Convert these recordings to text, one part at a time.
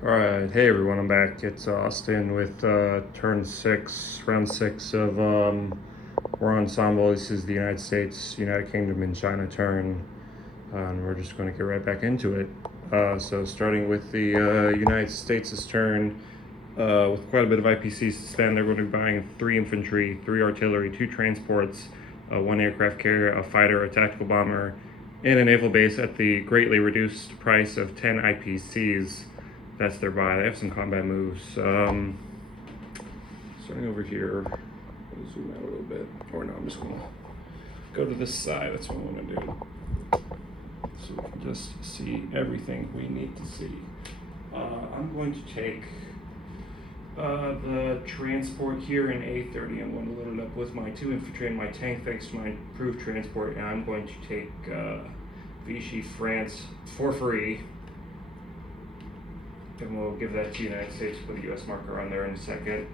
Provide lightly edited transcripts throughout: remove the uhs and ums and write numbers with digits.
All right, hey everyone, I'm back. It's Austin with round six of we're Ensemble. This is the United States, United Kingdom, and China turn, and we're just going to get right back into it. So starting with the United States' turn, with quite a bit of IPCs to spend, they're going to be buying 3 infantry, 3 artillery, 2 transports, 1 aircraft carrier, a fighter, a tactical bomber, and a naval base at the greatly reduced price of 10 IPCs. That's their buy. They have some combat moves. Starting over here, I'll zoom out a little bit. Or no, I'm just gonna go to this side. That's what I'm gonna do. So we can just see everything we need to see. I'm going to take the transport here in A30. I'm going to load it up with my 2 infantry and my tank thanks to my improved transport. And I'm going to take Vichy, France for free. And we'll give that to the United States, put a US marker on there in a second.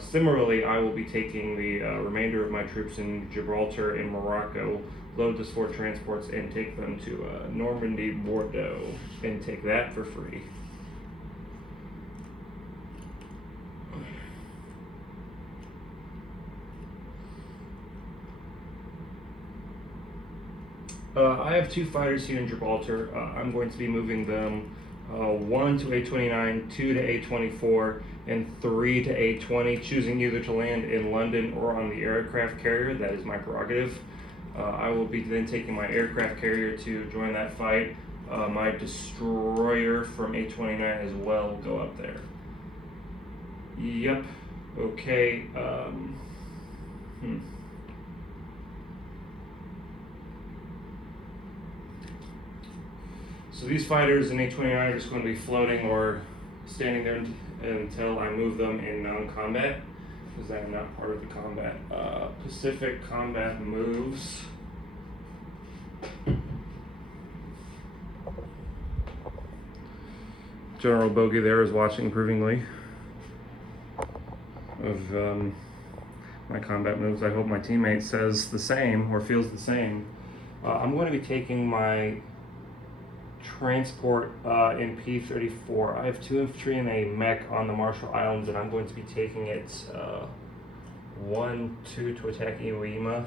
Similarly, I will be taking the remainder of my troops in Gibraltar and Morocco, load this 4 transports, and take them to Normandy, Bordeaux, and take that for free. I have 2 fighters here in Gibraltar. I'm going to be moving them 1 to A29, 2 to A24, and 3 to A20, choosing either to land in London or on the aircraft carrier. That is my prerogative. I will be then taking my aircraft carrier to join that fight. My destroyer from A29 as well will go up there. Yep. Okay. So these fighters in A29 are just going to be floating or standing there until I move them in non-combat, because I'm not part of the combat. Pacific combat moves. General Bogey there is watching approvingly of my combat moves. I hope my teammate says the same or feels the same. I'm going to be taking my transport in P34. I have 2 infantry and a mech on the Marshall Islands, and I'm going to be taking it 1-2 to attack Iwo Jima.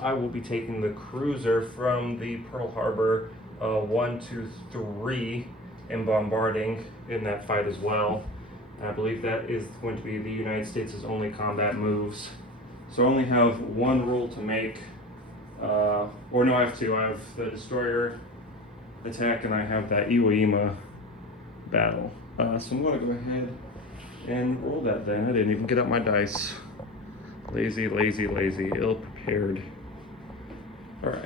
I will be taking the cruiser from the Pearl Harbor 1-3 and bombarding in that fight as well. And I believe that is going to be the United States' only combat moves. So I only have 1 rule to make. Or no, I have 2. I have the destroyer attack and I have that Iwo Jima battle. So I'm going to go ahead and roll that then. I didn't even get out my dice. Lazy, ill prepared. Alright.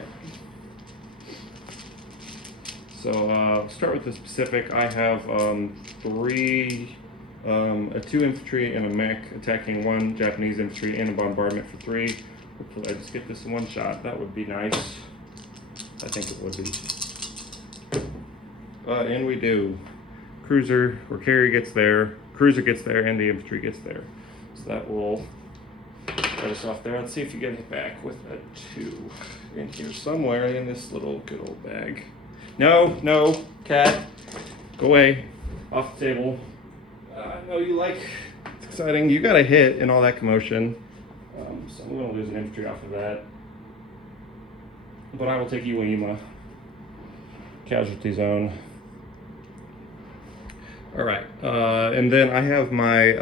So start with the Pacific. I have 2 infantry and a mech attacking 1 Japanese infantry and a bombardment for 3. Hopefully I just get this in 1 shot. That would be nice. I think it would be. And we do. Cruiser or carrier gets there, cruiser gets there, and the infantry gets there. So that will cut us off there. Let's see if you get it back with a 2 in here somewhere in this little good old bag. No, cat. Go away. Off the table. I know you like, it's exciting. You got a hit in all that commotion. So I'm going to lose an infantry off of that. But I will take Iwo Jima. Casualty zone. Alright, and then I have my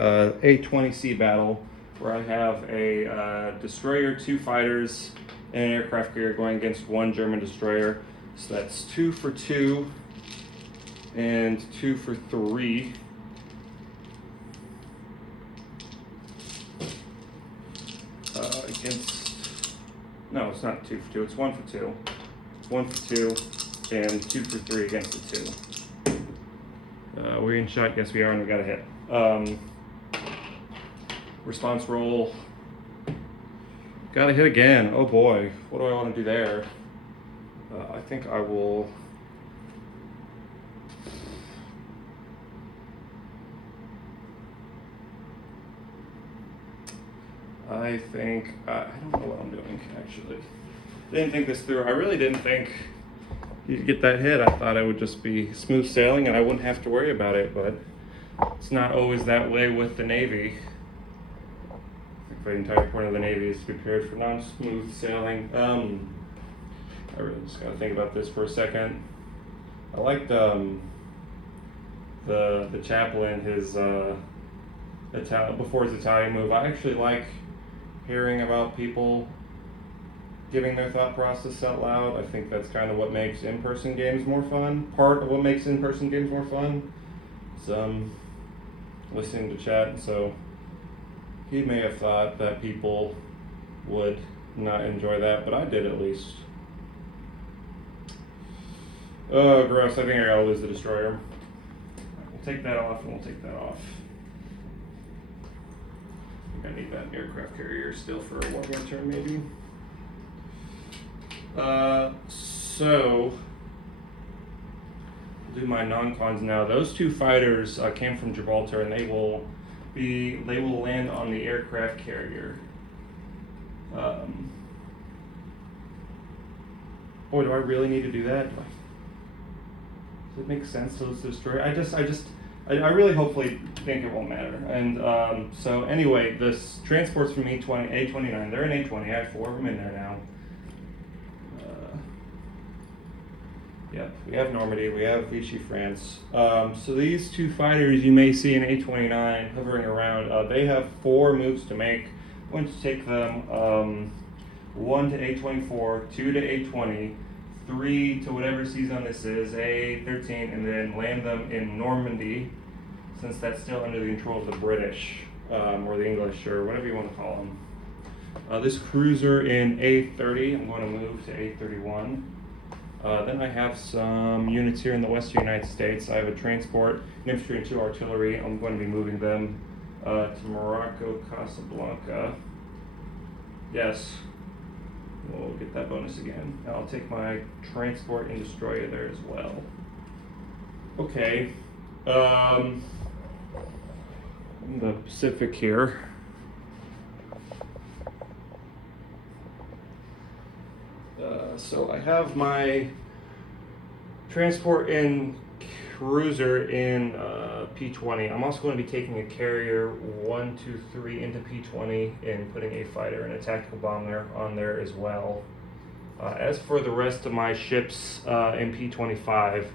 A20C battle, where I have a destroyer, 2 fighters, and an aircraft carrier going against 1 German destroyer. So that's 2 for 2 and 2 for 3. No, it's not 2 for 2, it's 1 for 2. 1 for 2 and 2 for 3 against the 2. We're in shot, yes we are, and we got a hit. Response roll. Got a hit again, oh boy. What do I want to do there? I think I will... I don't know what I'm doing, actually. Didn't think this through. I really didn't think you get that hit, I thought it would just be smooth sailing and I wouldn't have to worry about it, but it's not always that way with the Navy. I think the entire point of the Navy is to be prepared for non-smooth sailing. I really just gotta think about this for a second. I liked the chaplain, his before his Italian move. I actually like hearing about people giving their thought process out loud. I think that's kind of what makes in-person games more fun. Part of what makes in-person games more fun is listening to chat. So he may have thought that people would not enjoy that, but I did at least. Oh, gross. I think I gotta lose the destroyer. We'll take that off and we'll take that off. I think I need that aircraft carrier still for one more turn, maybe. So I'll do my non-cons now. Those two fighters came from Gibraltar, and they will land on the aircraft carrier. Boy, do I really need to do that? Does it make sense to destroy? I really hopefully think it won't matter. And so anyway, this transports from A29. They're in A20. I have 4 of them in there now. Yep, we have Normandy, we have Vichy, France. So these two fighters you may see in A29 hovering around, they have 4 moves to make. I'm going to take them 1 to A24, 2 to A20, 3 to whatever season this is, A13, and then land them in Normandy, since that's still under the control of the British, or the English, or whatever you want to call them. This cruiser in A30, I'm going to move to A31. Then I have some units here in the western United States. I have a transport, an infantry, and 2 artillery. I'm going to be moving them to Morocco, Casablanca. Yes, we'll get that bonus again. And I'll take my transport and destroyer there as well. Okay, in the Pacific here. So I have my transport and cruiser in P20. I'm also going to be taking a carrier 1, 2, 3 into P20 and putting a fighter and a tactical bomber on there as well. As for the rest of my ships in P25,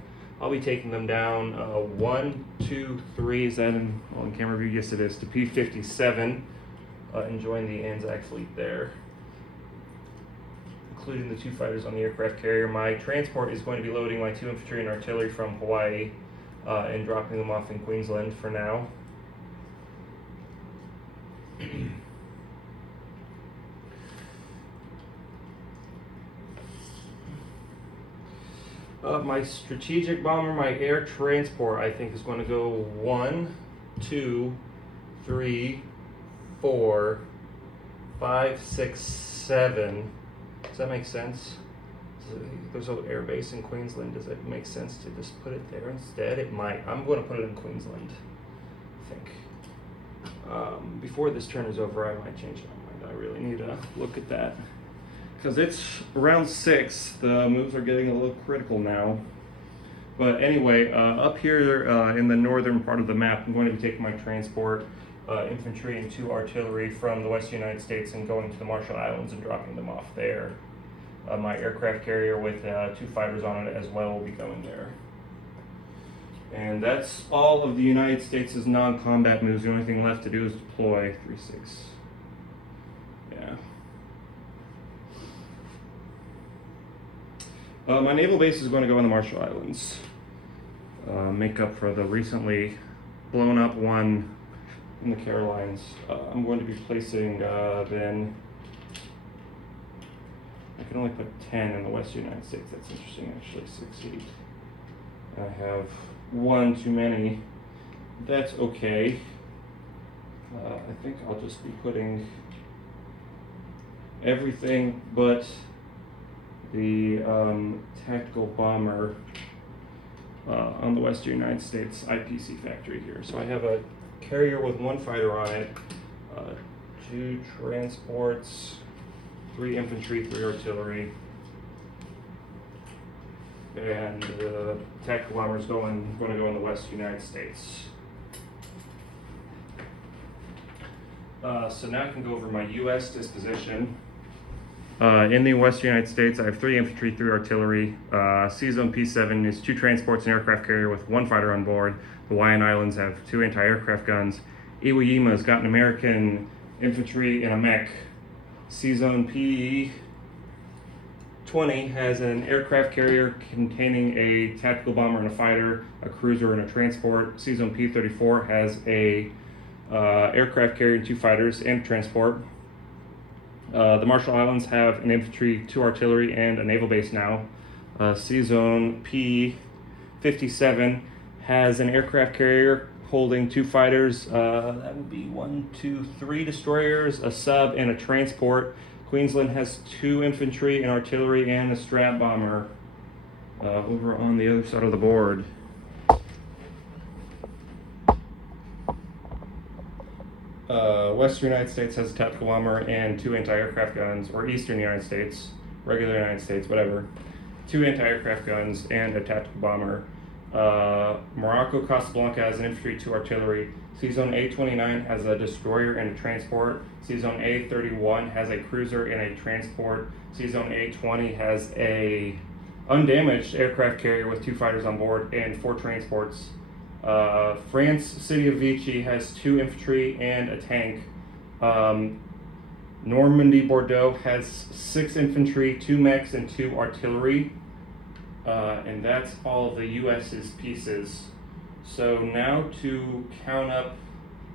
I'll be taking them down 1, 2, 3. Is that in camera view? Yes, it is. To P57 and join the Anzac fleet there, including the 2 fighters on the aircraft carrier. My transport is going to be loading my 2 infantry and artillery from Hawaii and dropping them off in Queensland for now. My strategic bomber, my air transport, I think is going to go 1, 2, 3, 4, 5, 6, 7. Does that make sense? There's an air base in Queensland. Does it make sense to just put it there instead? It might. I'm going to put it in Queensland, I think. Before this turn is over, I might change my mind. I really need to look at that, because it's round 6. The moves are getting a little critical now. But anyway, up here in the northern part of the map, I'm going to be taking my transport, infantry, and 2 artillery from the western United States and going to the Marshall Islands and dropping them off there. My aircraft carrier with 2 fighters on it as well will be going there. And that's all of the United States' non-combat moves. The only thing left to do is deploy 3-6. Yeah. My naval base is going to go in the Marshall Islands. Make up for the recently blown up one in the Carolines. I'm going to be placing then, I can only put 10 in the western United States. That's interesting, actually. 6, 8. I have 1 too many. That's okay. I think I'll just be putting everything but the tactical bomber on the western United States IPC factory here. So I have a carrier with 1 fighter on it, 2 transports, 3 infantry, 3 artillery. and the tactical bomber is going to go in the West United States. So now I can go over my U.S. disposition. In the Western United States, I have 3 infantry, 3 artillery. C-Zone P7 is 2 transports and aircraft carrier with 1 fighter on board. The Hawaiian Islands have 2 anti-aircraft guns. Iwo Jima's got an American infantry and a mech. C-Zone P20 has an aircraft carrier containing a tactical bomber and a fighter, a cruiser and a transport. C-Zone P34 has a aircraft carrier and 2 fighters and a transport. The Marshall Islands have an infantry, 2 artillery, and a naval base now. C-Zone P57 has an aircraft carrier holding 2 fighters. That would be 3 destroyers, a sub, and a transport. Queensland has 2 infantry, an artillery, and a strat bomber over on the other side of the board. Western United States has a tactical bomber and 2 anti-aircraft guns, or Eastern United States, regular United States, whatever. 2 anti-aircraft guns and a tactical bomber. Morocco Casablanca has an infantry, 2 artillery. C-Zone A29 has a destroyer and a transport. C-Zone A31 has a cruiser and a transport. C-Zone A20 has a undamaged aircraft carrier with 2 fighters on board and 4 transports. France City of Vichy has 2 infantry and a tank. Normandy Bordeaux has 6 infantry, 2 mechs, and 2 artillery. And that's all of the US's pieces. So now to count up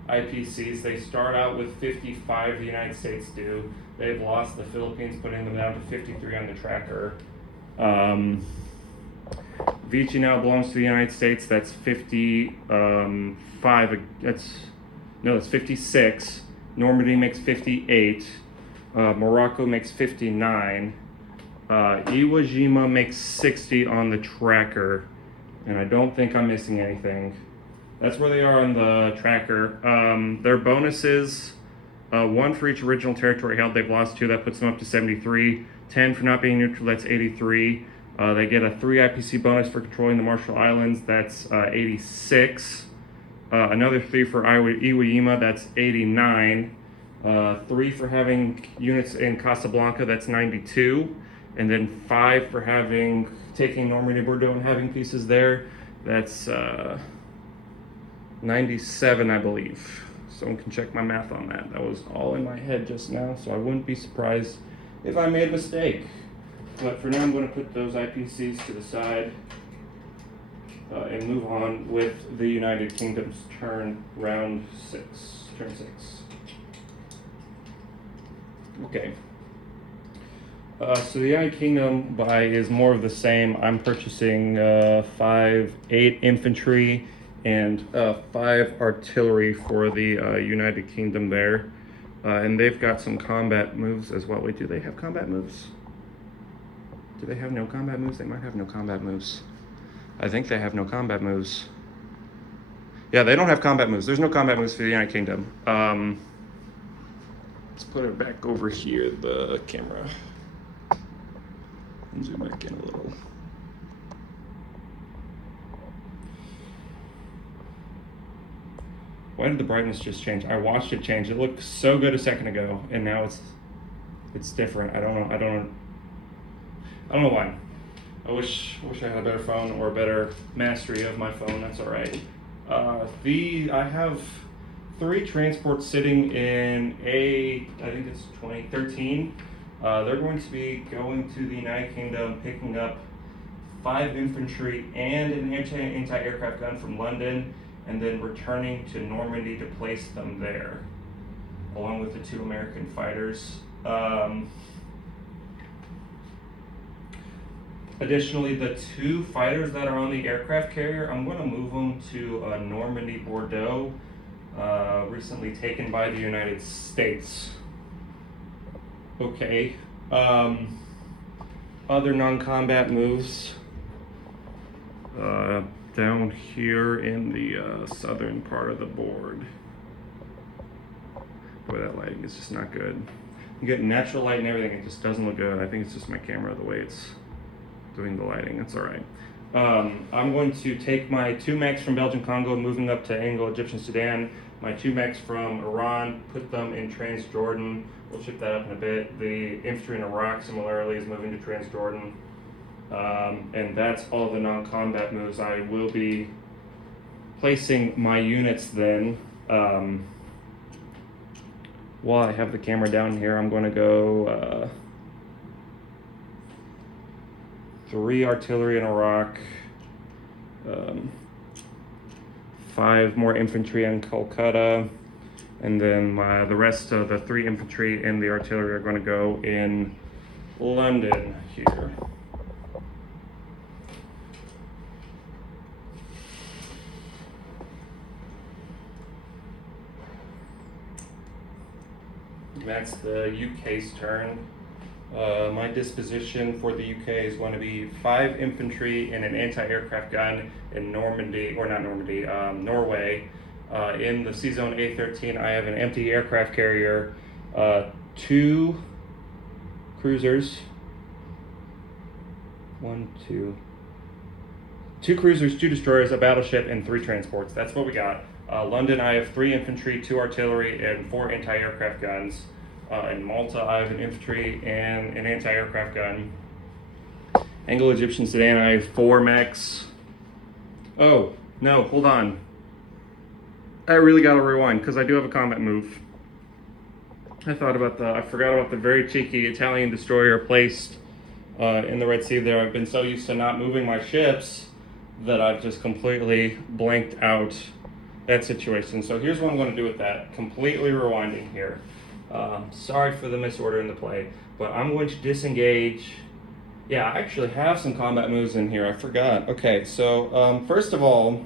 IPCs, they start out with 55, the United States do. They've lost the Philippines, putting them down to 53 on the tracker. Vichy now belongs to the United States. That's 55. That's 56. Normandy makes 58. Morocco makes 59. Iwo Jima makes 60 on the tracker, and I don't think I'm missing anything. That's where they are on the tracker. Their bonuses, 1 for each original territory held. They've lost 2. That puts them up to 73. 10 for not being neutral. That's 83. They get a 3 IPC bonus for controlling the Marshall Islands. That's 86. Another 3 for Iwo Jima. That's 89. 3 for having units in Casablanca. That's 92. And then 5 for taking Normandy Bordeaux and having pieces there. That's 97, I believe. Someone can check my math on that. That was all in my head just now, so I wouldn't be surprised if I made a mistake. But for now, I'm going to put those IPCs to the side and move on with the United Kingdom's turn 6. Okay. So the United Kingdom buy is more of the same. I'm purchasing 8 infantry and 5 artillery for the United Kingdom there. And they've got some combat moves as well. Wait, do they have combat moves? Do they have no combat moves? They might have no combat moves. I think they have no combat moves. Yeah, they don't have combat moves. There's no combat moves for the United Kingdom. Let's put it back over here, the camera. And zoom back in a little. Why did the brightness just change? I watched it change. It looked so good a second ago, and now it's different. I don't know why. I wish I had a better phone or a better mastery of my phone. That's all right. I have 3 transports sitting in I think it's 2013. They're going to be going to the United Kingdom, picking up 5 infantry and an anti-aircraft gun from London, and then returning to Normandy to place them there, along with the 2 American fighters. Additionally, the 2 fighters that are on the aircraft carrier, I'm going to move them to Normandy Bordeaux, recently taken by the United States. Okay. Other non-combat moves. Down here in the southern part of the board. Boy, that lighting is just not good. You get natural light and everything, it just doesn't look good. I think it's just my camera, the way it's doing the lighting. It's all right. I'm going to take my 2 mechs from Belgian Congo, moving up to Anglo-Egyptian Sudan, my 2 mechs from Iran, put them in Transjordan. We'll ship that up in a bit. The infantry in Iraq, similarly, is moving to Transjordan. And that's all the non-combat moves. I will be placing my units then. While I have the camera down here, I'm going to go 3 artillery in Iraq, 5 more infantry in Kolkata, and then the rest of the 3 infantry and the artillery are going to go in London here. That's the UK's turn. My disposition for the UK is going to be 5 infantry and an anti-aircraft gun in Normandy, or not Normandy, Norway. In the C-Zone A13, I have an empty aircraft carrier, 2 cruisers, 2 cruisers, 2 destroyers, a battleship, and 3 transports. That's what we got. London, I have 3 infantry, 2 artillery, and 4 anti-aircraft guns. In Malta, I have an infantry and an anti-aircraft gun. Anglo-Egyptian Sudan, I have 4 mechs. Oh, no, hold on. I really gotta rewind, because I do have a combat move. I forgot about the very cheeky Italian destroyer placed in the Red Sea there. I've been so used to not moving my ships that I've just completely blanked out that situation. So here's what I'm going to do with that. Completely rewinding here. Sorry for the misorder in the play, but I'm going to disengage. Yeah, I actually have some combat moves in here. I forgot. Okay, so first of all,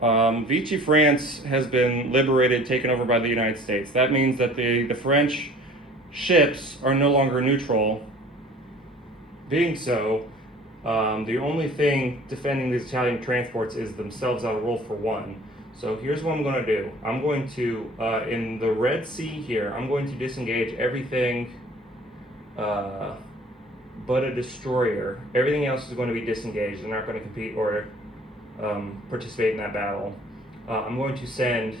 Vichy France has been liberated, taken over by the United States. That means that the French ships are no longer neutral. Being so, the only thing defending these Italian transports is themselves out of roll for 1. So here's what I'm going to do. I'm going to, in the Red Sea here, I'm going to disengage everything but a destroyer. Everything else is going to be disengaged. They're not going to compete or participate in that battle. I'm going to send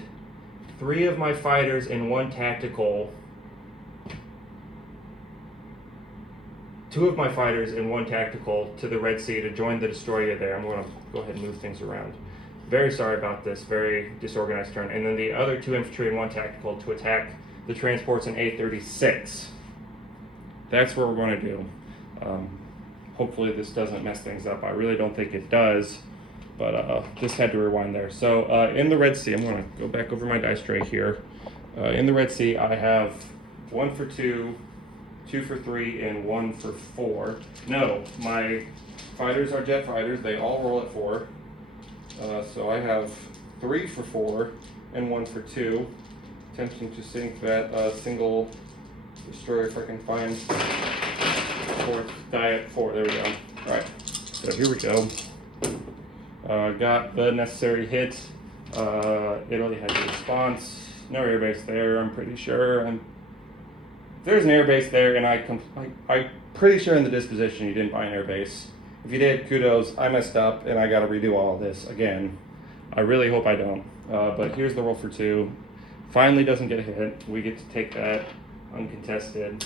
3 of my fighters and 1 tactical, 2 of my fighters and 1 tactical to the Red Sea to join the destroyer there. I'm going to go ahead and move things around. Very sorry about this, very disorganized turn. And then the other 2 infantry and 1 tactical to attack the transports in A36. That's what we're going to do. Hopefully this doesn't mess things up. I really don't think it does, but just had to rewind there. So in the Red Sea, I'm going to go back over my dice tray here. In the Red Sea, I have 1 for 2, 2 for 3, and 1 for 4. No, my fighters are jet fighters. They all roll at 4. So I have 3 for 4 and 1 for 2. Attempting to sink that single destroyer if I can find 4th die at 4. There we go. Alright, so here we go. Got the necessary hit. Italy has a response. No airbase there, I'm pretty sure. There's an airbase there, and I'm pretty sure in the disposition you didn't buy an airbase. If you did, kudos. I messed up, and I got to redo all of this again. I really hope I don't. But here's the roll for 2. Finally doesn't get a hit. We get to take that uncontested.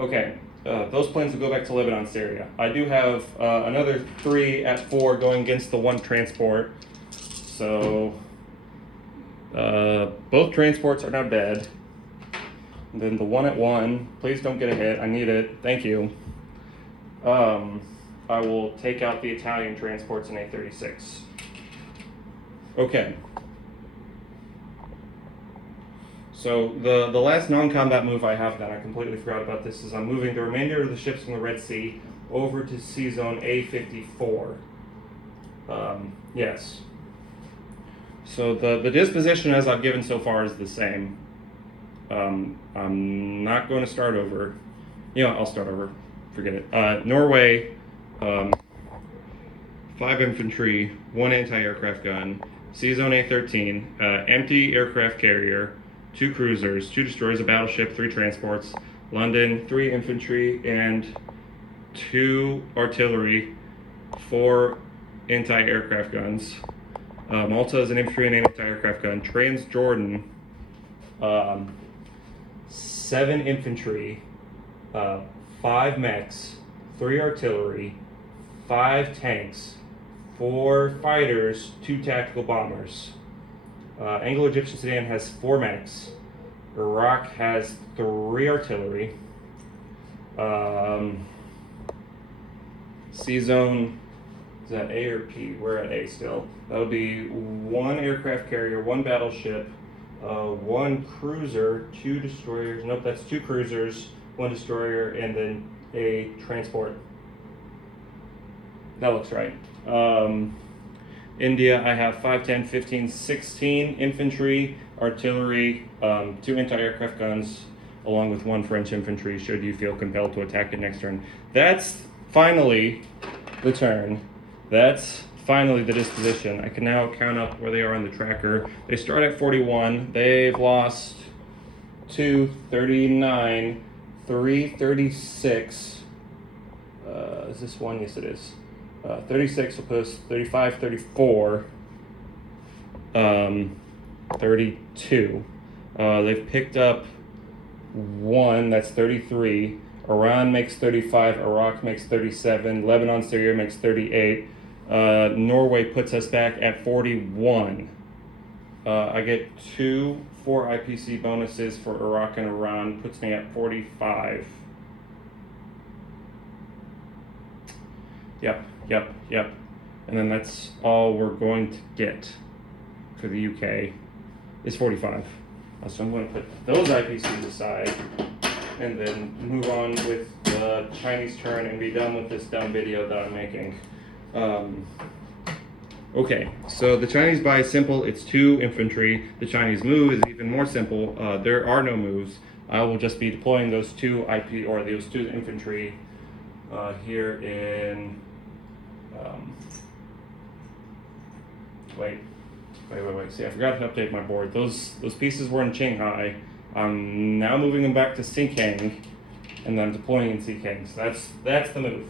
Okay, those planes will go back to Lebanon, Syria. I do have another 3 at 4 going against the 1 transport. So both transports are now dead. And then the 1 at 1, please don't get a hit. I need it. Thank you. I will take out the Italian transports in A36. Okay. So the last non-combat move I have that I completely forgot about this is I'm moving the remainder of the ships from the Red Sea over to C-Zone A54. Yes. So the disposition as I've given so far is the same. I'm not going to start over. I'll start over. Forget it. Norway, 5 infantry, 1 anti-aircraft gun, C-Zone A13, empty aircraft carrier, 2 cruisers, 2 destroyers, a battleship, 3 transports. London, 3 infantry and 2 artillery, 4 anti-aircraft guns. Malta is an infantry and anti-aircraft gun. Transjordan, 7 infantry, 5 mechs, 3 artillery, 5 tanks, 4 fighters, 2 tactical bombers. Anglo-Egyptian Sudan has 4 mechs. Iraq has 3 artillery. C-Zone, is that A or P? We're at A still. That'll be 1 aircraft carrier, 1 battleship, 1 cruiser, 2 destroyers. Nope, that's 2 cruisers, 1 destroyer, and then a transport. That looks right. India, I have 5, 10, 15, 16 infantry, artillery, 2 anti-aircraft guns, along with 1 French infantry, should you feel compelled to attack it next turn. That's finally the turn. That's finally the disposition. I can now count up where they are on the tracker. They start at 41. They've lost 2, 39, 3, 36. Is this one? Yes, it is. 36 will post 35, 34, 32. They've picked up 1, that's 33. Iran makes 35, Iraq makes 37, Lebanon, Syria makes 38. Norway puts us back at 41. I get 2 4 IPC bonuses for Iraq and Iran, puts me at 45. Yep. And then that's all we're going to get for the UK is 45. So I'm going to put those IPCs aside and then move on with the Chinese turn and be done with this dumb video that I'm making. Okay, so the Chinese buy is simple. It's 2 infantry. The Chinese move is even more simple. There are no moves. I will just be deploying those 2 those 2 infantry here in. Wait. See, I forgot to update my board. Those pieces were in Qinghai. I'm now moving them back to Xikang, and then deploying in Xikang. So that's the move.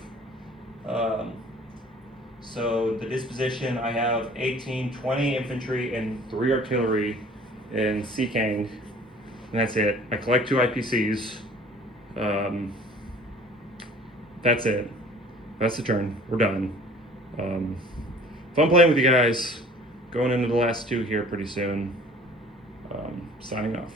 So the disposition, I have 18, 20 infantry and 3 artillery in Xikang, and that's it. I collect 2 IPCs. That's it. That's the turn. We're done. Fun playing with you guys. Going into the last 2 here pretty soon. Signing off.